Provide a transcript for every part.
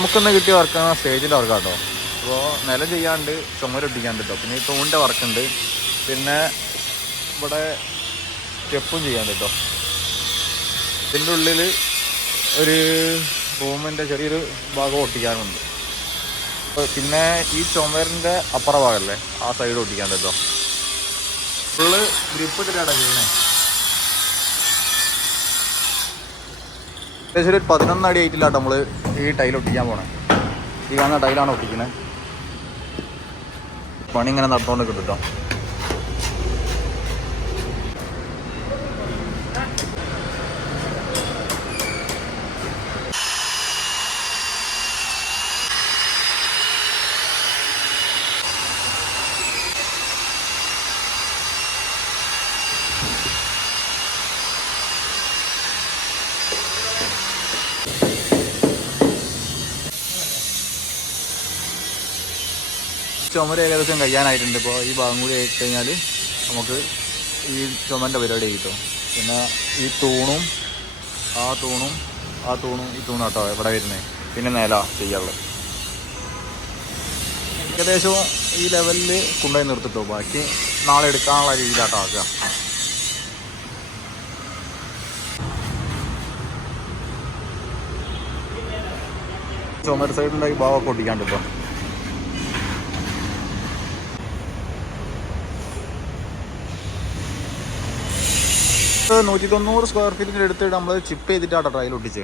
നമുക്കൊന്ന് കിട്ടിയ വർക്കാണ് സ്റ്റേജിൻ്റെ വർക്കാട്ടോ. അപ്പോൾ നിലം ചെയ്യാണ്ട് ചുമരൊട്ടിക്കാണ്ട് കേട്ടോ. പിന്നെ ഈ തൂണിൻ്റെ വർക്കുണ്ട്. പിന്നെ ഇവിടെ സ്റ്റെപ്പും ചെയ്യാണ്ട് കേട്ടോ. ഇതിൻ്റെ ഉള്ളിൽ ഒരു റൂമിൻ്റെ ചെറിയൊരു ഭാഗം ഒട്ടിക്കാനുണ്ട്. പിന്നെ ഈ ചുമരിൻ്റെ അപ്പുറ ഭാഗമല്ലേ ആ സൈഡ് ഒട്ടിക്കാണ്ട് കേട്ടോ. ഫുള്ള് ഗ്രിപ്പ് ഇട്ടിട്ടാണ് ചെയ്യുന്നത്. ഏകദേശം ഒരു 11 അടി ആയിട്ടില്ലാട്ടോ നമ്മൾ ഈ ടൈൽ ഒട്ടിക്കാൻ പോണേ. ഈ കാണുന്ന ടൈലാണ് ഒട്ടിക്കുന്നത്. പണി ഇങ്ങനെ നടന്നുകൊണ്ട് കിട്ടും. ചുമര് ഏകദേശം കഴിയാനായിട്ടുണ്ട്. ഇപ്പോൾ ഈ ഭാഗം കൂടി ആയി കഴിഞ്ഞാൽ നമുക്ക് ഈ ചുമരിൻ്റെ പരിപാടി കിട്ടും. പിന്നെ ഈ തൂണും ആ തൂണും ഈ തൂണും കേട്ടോ ഇവിടെ വരുന്നത്. പിന്നെ നില ചെയ്യാനുള്ളത് ഏകദേശം ഈ ലെവലിൽ കൊണ്ടുപോയി നിർത്തിട്ടോ. ബാക്കി നാളെ എടുക്കാനുള്ള രീതിയിലാട്ടോ ആക്കുക. ചുമര് സൈഡിൻ്റെ ഈ ഭാഗമൊക്കെ ഒട്ടിക്കാണ്ട് ഇപ്പോൾ 190 സ്ക്വയർ ഫീറ്റിൻ്റെ എടുത്തിട്ട് നമ്മൾ ചിപ്പ് ചെയ്തിട്ടാട്ടോ ടൈൽ ഒട്ടിച്ച്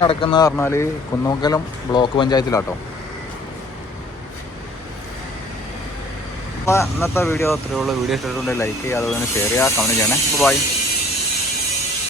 നടക്കുന്നത് പറഞ്ഞാൽ കുന്നമംഗലം ബ്ലോക്ക് പഞ്ചായത്തിലാട്ടോ. അപ്പോൾ ഇന്നത്തെ വീഡിയോ അത്രയേ ഉള്ളൂ. വീഡിയോ ഇഷ്ടപ്പെട്ടുണ്ടെങ്കിൽ ലൈക്ക് ചെയ്യുക, അതുപോലെ ഷെയർ ചെയ്യുക, കമൻറ്റ് ചെയ്യണേ. ബൈ.